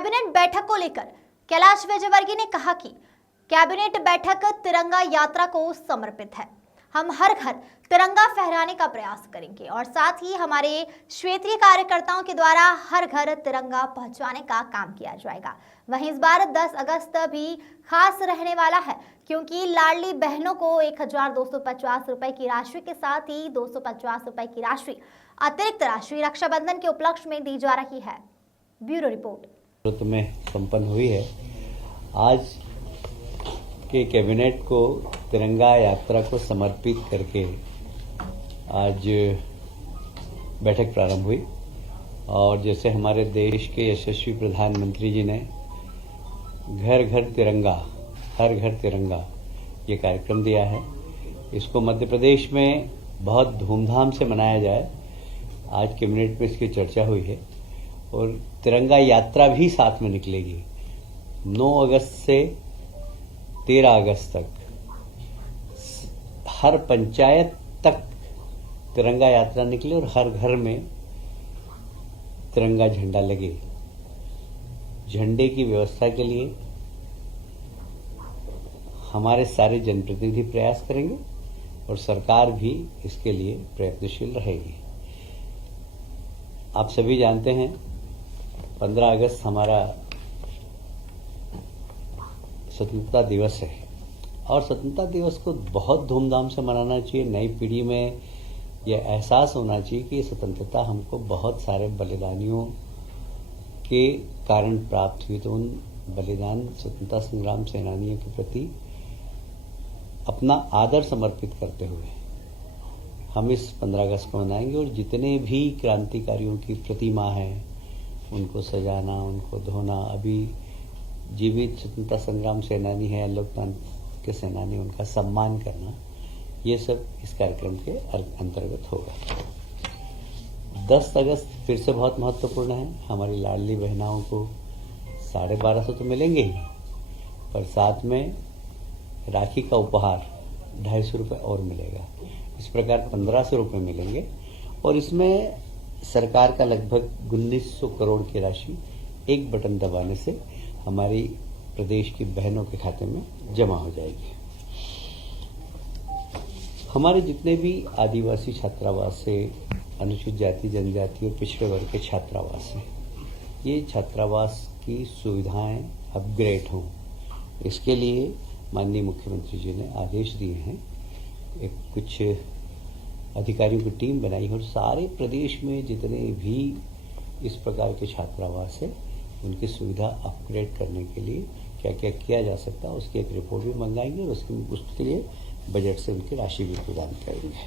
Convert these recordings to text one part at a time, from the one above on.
Cabinet बैठक को लेकर कैलाश विजयवर्गीय ने कहा कि कैबिनेट बैठक तिरंगा यात्रा को समर्पित है। हम हर घर तिरंगा फहराने का प्रयास करेंगे और साथ ही हमारे क्षेत्रीय कार्यकर्ताओं के द्वारा हर घर तिरंगा पहुंचाने का काम किया जाएगा। वहीं इस बार 10 अगस्त भी खास रहने वाला है, क्योंकि लाडली बहनों को 1250 रुपए की राशि के साथ ही 250 रुपए की राशि अतिरिक्त राशि रक्षाबंधन के उपलक्ष्य में दी जा रही है। ब्यूरो रिपोर्ट में संपन्न हुई है। आज के कैबिनेट को तिरंगा यात्रा को समर्पित करके आज बैठक प्रारंभ हुई और जैसे हमारे देश के यशस्वी प्रधानमंत्री जी ने घर घर तिरंगा, हर घर तिरंगा ये कार्यक्रम दिया है, इसको मध्य प्रदेश में बहुत धूमधाम से मनाया जाए। आज कैबिनेट में इसकी चर्चा हुई है और तिरंगा यात्रा भी साथ में निकलेगी। 9 अगस्त से 13 अगस्त तक हर पंचायत तक तिरंगा यात्रा निकले और हर घर में तिरंगा झंडा लगे। झंडे की व्यवस्था के लिए हमारे सारे जनप्रतिनिधि प्रयास करेंगे और सरकार भी इसके लिए प्रयत्नशील रहेगी। आप सभी जानते हैं 15 अगस्त हमारा स्वतंत्रता दिवस है और स्वतंत्रता दिवस को बहुत धूमधाम से मनाना चाहिए। नई पीढ़ी में यह एहसास होना चाहिए कि स्वतंत्रता हमको बहुत सारे बलिदानियों के कारण प्राप्त हुई, तो उन बलिदान स्वतंत्रता संग्राम सेनानियों के प्रति अपना आदर समर्पित करते हुए हम इस 15 अगस्त को मनाएंगे और जितने भी क्रांतिकारियों की प्रतिमा है उनको सजाना, उनको धोना, अभी जीवित स्वतंत्रता संग्राम सेनानी है, लोकतंत्र के सेनानी, उनका सम्मान करना, ये सब इस कार्यक्रम के अंतर्गत होगा। 10 अगस्त फिर से बहुत महत्वपूर्ण है। हमारी लाडली बहनाओं को 1250 तो मिलेंगे ही, पर साथ में राखी का उपहार 250 रुपये और मिलेगा। इस प्रकार 1500 रुपये मिलेंगे और इसमें सरकार का लगभग 1900 करोड़ की राशि एक बटन दबाने से हमारी प्रदेश की बहनों के खाते में जमा हो जाएगी। हमारे जितने भी आदिवासी छात्रावास से, अनुसूचित जाति जनजाति और पिछड़े वर्ग के छात्रावास हैं, ये छात्रावास की सुविधाएं अपग्रेड हों, इसके लिए माननीय मुख्यमंत्री जी ने आदेश दिए हैं। एक कुछ अधिकारियों की टीम बनाई और सारे प्रदेश में जितने भी इस प्रकार के छात्रावास है उनकी सुविधा अपग्रेड करने के लिए क्या क्या किया जा सकता है उसकी एक रिपोर्ट भी मंगाएंगे और उसके लिए बजट से उनकी राशि भी प्रदान करेंगे।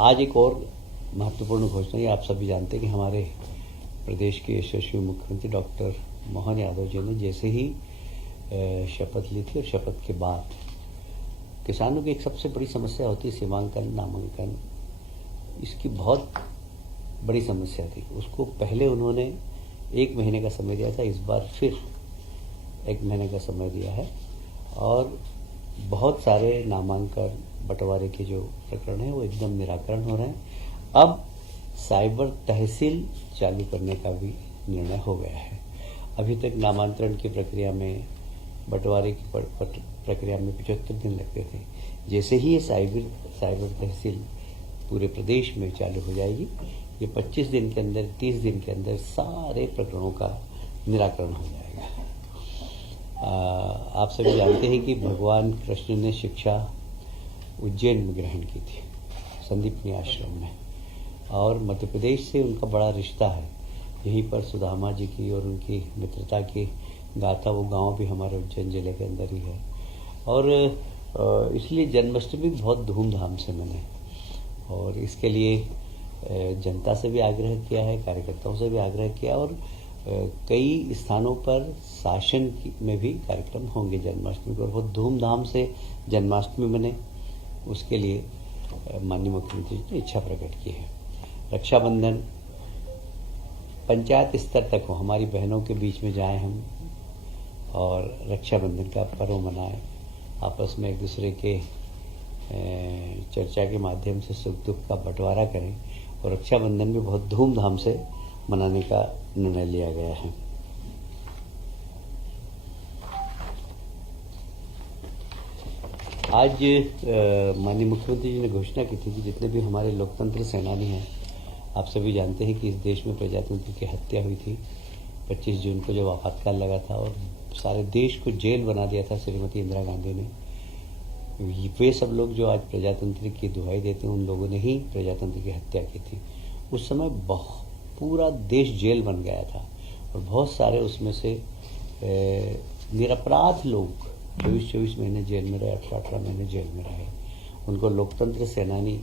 आज एक और महत्वपूर्ण घोषणा है। आप सभी जानते हैं कि हमारे प्रदेश के यशस्वी मुख्यमंत्री डॉक्टर मोहन यादव जी ने जैसे ही शपथ ली थी और शपथ के बाद किसानों की एक सबसे बड़ी समस्या होती है सीमांकन, नामांकन, इसकी बहुत बड़ी समस्या थी। उसको पहले उन्होंने 1 महीने का समय दिया था, इस बार फिर 1 महीने का समय दिया है और बहुत सारे नामांकन बंटवारे के जो प्रकरण है वो एकदम निराकरण हो रहे हैं। अब साइबर तहसील चालू करने का भी निर्णय हो गया है। अभी तक नामांतरण की प्रक्रिया में, बंटवारे की प्रक्रिया में 75 दिन लगते थे। जैसे ही ये साइबर तहसील पूरे प्रदेश में चालू हो जाएगी, ये 25 दिन के अंदर, 30 दिन के अंदर सारे प्रकरणों का निराकरण हो जाएगा। आप सभी जानते हैं कि भगवान कृष्ण ने शिक्षा उज्जैन में ग्रहण की थी, संदीपनी आश्रम में, और मध्य प्रदेश से उनका बड़ा रिश्ता है। यहीं पर सुदामा जी की और उनकी मित्रता की गाथा, वो गांव भी हमारे उज्जैन जिले के अंदर ही है और इसलिए जन्माष्टमी बहुत धूमधाम से मने और इसके लिए जनता से भी आग्रह किया है, कार्यकर्ताओं से भी आग्रह किया और कई स्थानों पर शासन में भी कार्यक्रम होंगे जन्माष्टमी पर। बहुत धूमधाम से जन्माष्टमी मने, उसके लिए माननीय मुख्यमंत्री जी ने इच्छा प्रकट की है। रक्षाबंधन पंचायत स्तर तक हो, हमारी बहनों के बीच में जाएं हम और रक्षाबंधन का पर्व मनाएं, आपस में एक दूसरे के चर्चा के माध्यम से सुख दुख का बंटवारा करें और रक्षाबंधन भी बहुत धूमधाम से मनाने का निर्णय लिया गया है। आज माननीय मुख्यमंत्री जी ने घोषणा की थी कि जितने भी हमारे लोकतंत्र सेनानी हैं, आप सभी जानते हैं कि इस देश में प्रजातंत्र की हत्या हुई थी 25 जून को, जब आपातकाल लगा था और सारे देश को जेल बना दिया था श्रीमती इंदिरा गांधी ने। वे सब लोग जो आज प्रजातंत्र की दुहाई देते हैं, उन लोगों ने ही प्रजातंत्र की हत्या की थी। उस समय पूरा देश जेल बन गया था और बहुत सारे उसमें से निरपराध लोग 24 महीने जेल में रहे, 18 महीने जेल में रहे। उनको लोकतंत्र सेनानी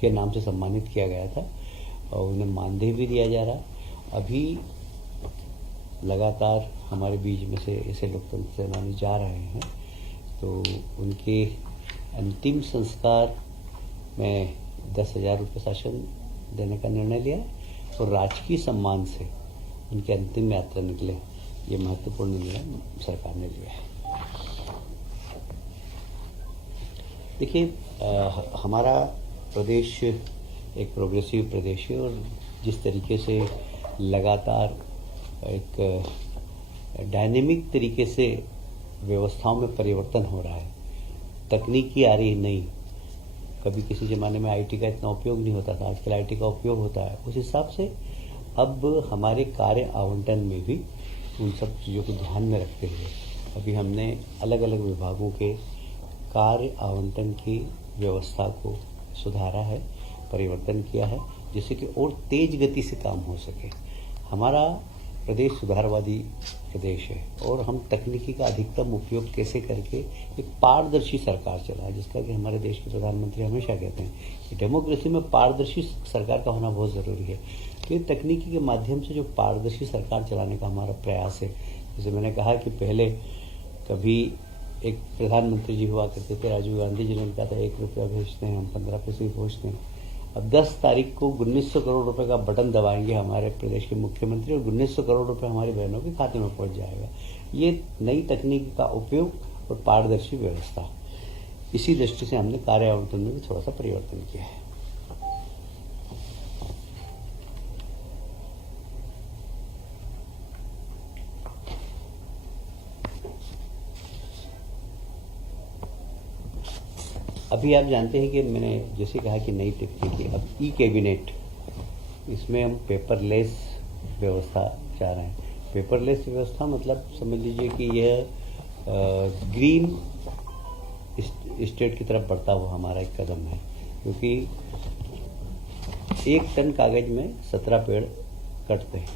के नाम से सम्मानित किया गया था और उन्हें मानदेय भी दिया जा रहा। अभी लगातार हमारे बीच में से ऐसे लोकतंत्र सेनानी जा रहे हैं, तो उनके अंतिम संस्कार में 10,000 रुपये शासन देने का निर्णय लिया है और राजकीय सम्मान से उनकी अंतिम यात्रा निकले, ये महत्वपूर्ण निर्णय सरकार ने लिया है। देखिए, हमारा प्रदेश एक प्रोग्रेसिव प्रदेश है और जिस तरीके से लगातार एक डायनेमिक तरीके से व्यवस्थाओं में परिवर्तन हो रहा है, तकनीकी आ रही नहीं। कभी किसी ज़माने में आईटी का इतना उपयोग नहीं होता था, आजकल आईटी का उपयोग होता है। उस हिसाब से अब हमारे कार्य आवंटन में भी उन सब चीज़ों को ध्यान में रखते हुए अभी हमने अलग अलग विभागों के कार्य आवंटन की व्यवस्था को सुधारा है, परिवर्तन किया है, जिससे कि और तेज गति से काम हो सके। हमारा प्रदेश सुधारवादी प्रदेश है और हम तकनीकी का अधिकतम उपयोग कैसे करके एक पारदर्शी सरकार चलाए, जिसका कि हमारे देश के प्रधानमंत्री हमेशा कहते हैं कि डेमोक्रेसी में पारदर्शी सरकार का होना बहुत ज़रूरी है। तो ये तकनीकी के माध्यम से जो पारदर्शी सरकार चलाने का हमारा प्रयास है, जैसे मैंने कहा कि पहले कभी एक प्रधानमंत्री जी हुआ करते थे, राजीव गांधी जी ने कहा था 1 रुपया भेजते हैं हम, 15 पैसे ही पहुँचते हैं। अब 10 तारीख को 1900 करोड़ रुपए का बटन दबाएंगे हमारे प्रदेश के मुख्यमंत्री और 1900 करोड़ रुपए हमारी बहनों के खाते में पहुंच जाएगा। ये नई तकनीक का उपयोग और पारदर्शी व्यवस्था, इसी दृष्टि से हमने कार्य आवंटन में भी थोड़ा सा परिवर्तन किया है। अभी आप जानते हैं कि मैंने जैसे कहा कि नई तकनीकी, अब ई कैबिनेट, इसमें हम पेपरलेस व्यवस्था चाह रहे हैं। पेपरलेस व्यवस्था मतलब समझ लीजिए कि यह ग्रीन स्टेट की तरफ बढ़ता हुआ हमारा एक कदम है, क्योंकि 1 टन कागज में 17 पेड़ कटते हैं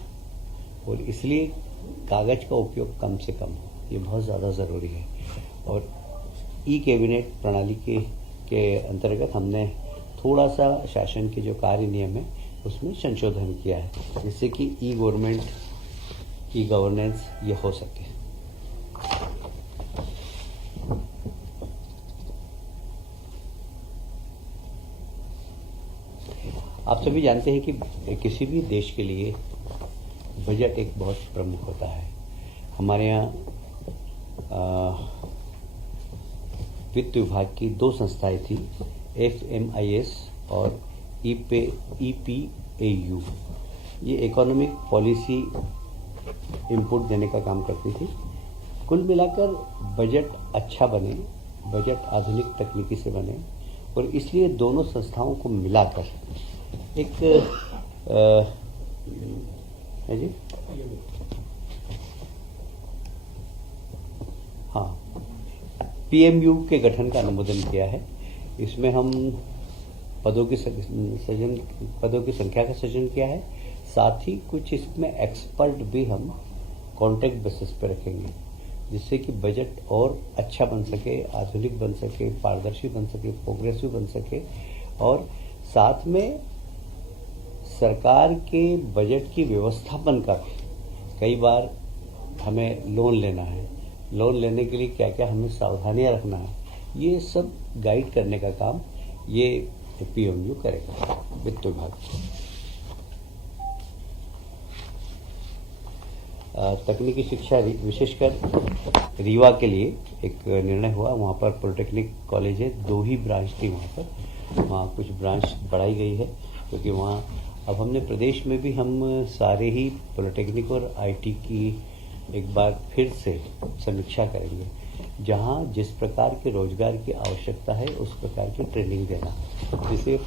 और इसलिए कागज का उपयोग कम से कम हो, ये बहुत ज़्यादा ज़रूरी है। और ई कैबिनेट प्रणाली के अंतर्गत हमने थोड़ा सा शासन के जो कार्य नियम है उसमें संशोधन किया है, जिससे कि ई गवर्नमेंट, ई गवर्नेंस ये हो सके। आप सभी जानते हैं कि किसी भी देश के लिए बजट एक बहुत प्रमुख होता है। हमारे यहाँ वित्त विभाग की 2 संस्थाएं थी, FMIS और EPAU। ये इकोनॉमिक पॉलिसी इनपुट देने का काम करती थी। कुल मिलाकर बजट अच्छा बने, बजट आधुनिक तकनीकी से बने और इसलिए दोनों संस्थाओं को मिलाकर एक है जी हाँ PMU के गठन का अनुमोदन किया है। इसमें हम पदों की संख्या का सृजन किया है, साथ ही कुछ इसमें एक्सपर्ट भी हम कॉन्ट्रैक्ट बेसिस पे रखेंगे, जिससे कि बजट और अच्छा बन सके, आधुनिक बन सके, पारदर्शी बन सके, प्रोग्रेसिव बन सके। और साथ में सरकार के बजट की व्यवस्थापन का, कई बार हमें लोन लेना है, लोन लेने के लिए क्या क्या हमें सावधानियां रखना है, ये सब गाइड करने का काम ये PMU करेगा, वित्त विभाग। तकनीकी शिक्षा विशेषकर रीवा के लिए एक निर्णय हुआ। वहाँ पर पॉलिटेक्निक कॉलेज है, 2 ही ब्रांच थी वहाँ पर, वहाँ कुछ ब्रांच बढ़ाई गई है, क्योंकि वहाँ अब हमने प्रदेश में भी हम सारे ही पॉलिटेक्निक और आईटी की एक बार फिर से समीक्षा करेंगे, जहाँ जिस प्रकार के रोजगार की आवश्यकता है उस प्रकार की ट्रेनिंग देना। जैसे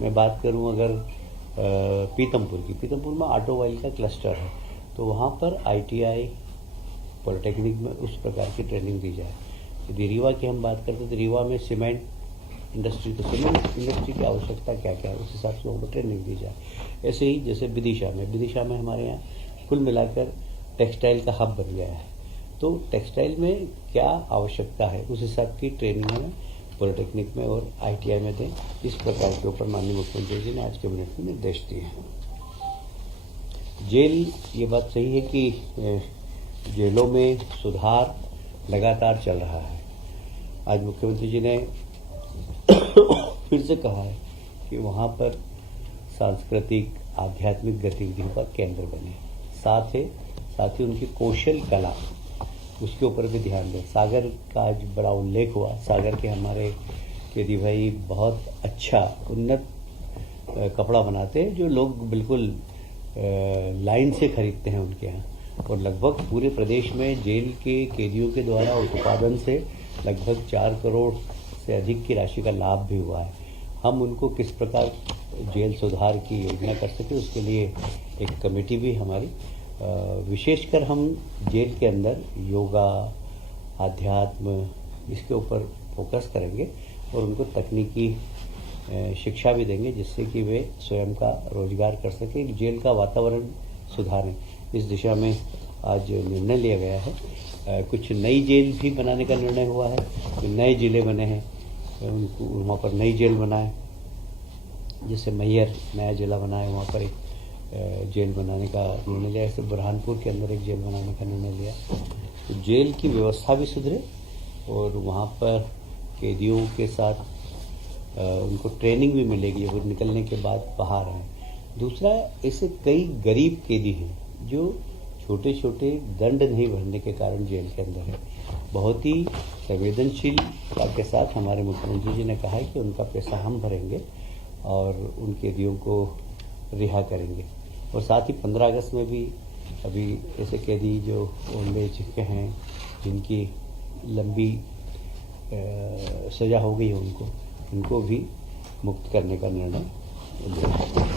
मैं बात करूं अगर पीतमपुर में ऑटोमोबाइल का क्लस्टर है, तो वहाँ पर आईटीआई पॉलिटेक्निक में उस प्रकार की ट्रेनिंग दी जाए। यदि रीवा की हम बात करते हैं तो रीवा में सीमेंट इंडस्ट्री, तो सीमेंट इंडस्ट्री की आवश्यकता क्या क्या है उस हिसाब से उनको ट्रेनिंग दी जाए। ऐसे ही जैसे विदिशा में हमारे यहाँ कुल मिलाकर टेक्सटाइल का हब बन गया है, तो टेक्सटाइल में क्या आवश्यकता है उस हिसाब की ट्रेनिंग हमें पॉलिटेक्निक में और आईटीआई में दें। इस प्रकार के ऊपर माननीय मुख्यमंत्री जी ने आज कैबिनेट में निर्देश दिए हैं। जेल, ये बात सही है कि जेलों में सुधार लगातार चल रहा है। आज मुख्यमंत्री जी ने फिर से कहा है कि वहाँ पर सांस्कृतिक आध्यात्मिक गतिविधियों का केंद्र बने, साथ ही उनकी कौशल कला उसके ऊपर भी ध्यान दें। सागर का आज बड़ा उल्लेख हुआ। सागर के हमारे केदी भाई बहुत अच्छा उन्नत कपड़ा बनाते हैं, जो लोग बिल्कुल लाइन से खरीदते हैं उनके यहाँ, और लगभग पूरे प्रदेश में जेल के कैदियों के द्वारा उत्पादन से लगभग 4 करोड़ से अधिक की राशि का लाभ भी हुआ है। हम उनको किस प्रकार जेल सुधार की योजना कर सके, उसके लिए एक कमेटी भी हमारी, विशेषकर हम जेल के अंदर योगा, आध्यात्म, इसके ऊपर फोकस करेंगे और उनको तकनीकी शिक्षा भी देंगे, जिससे कि वे स्वयं का रोजगार कर सकें, जेल का वातावरण सुधारें। इस दिशा में आज निर्णय लिया गया है। कुछ नई जेल भी बनाने का निर्णय हुआ है। जो नए जिले बने हैं उनको वहाँ पर नई जेल बनाए, जैसे मैहर नया जिला बना है, वहाँ पर एक जेल बनाने का निर्णय लिया। ऐसे बुरहानपुर के अंदर एक जेल बनाने का निर्णय लिया। तो जेल की व्यवस्था भी सुधरे और वहाँ पर कैदियों के साथ उनको ट्रेनिंग भी मिलेगी वो निकलने के बाद बाहर आए। दूसरा, ऐसे कई गरीब कैदी हैं जो छोटे छोटे दंड नहीं भरने के कारण जेल के अंदर है। बहुत ही संवेदनशीलता के साथ हमारे मुख्यमंत्री जी ने कहा है कि उनका पैसा हम भरेंगे और उन कैदियों को रिहा करेंगे। और साथ ही 15 अगस्त में भी अभी ऐसे कैदी जो ओल्ड एज के हैं, जिनकी लंबी सज़ा हो गई है, उनको भी मुक्त करने का निर्णय लिया।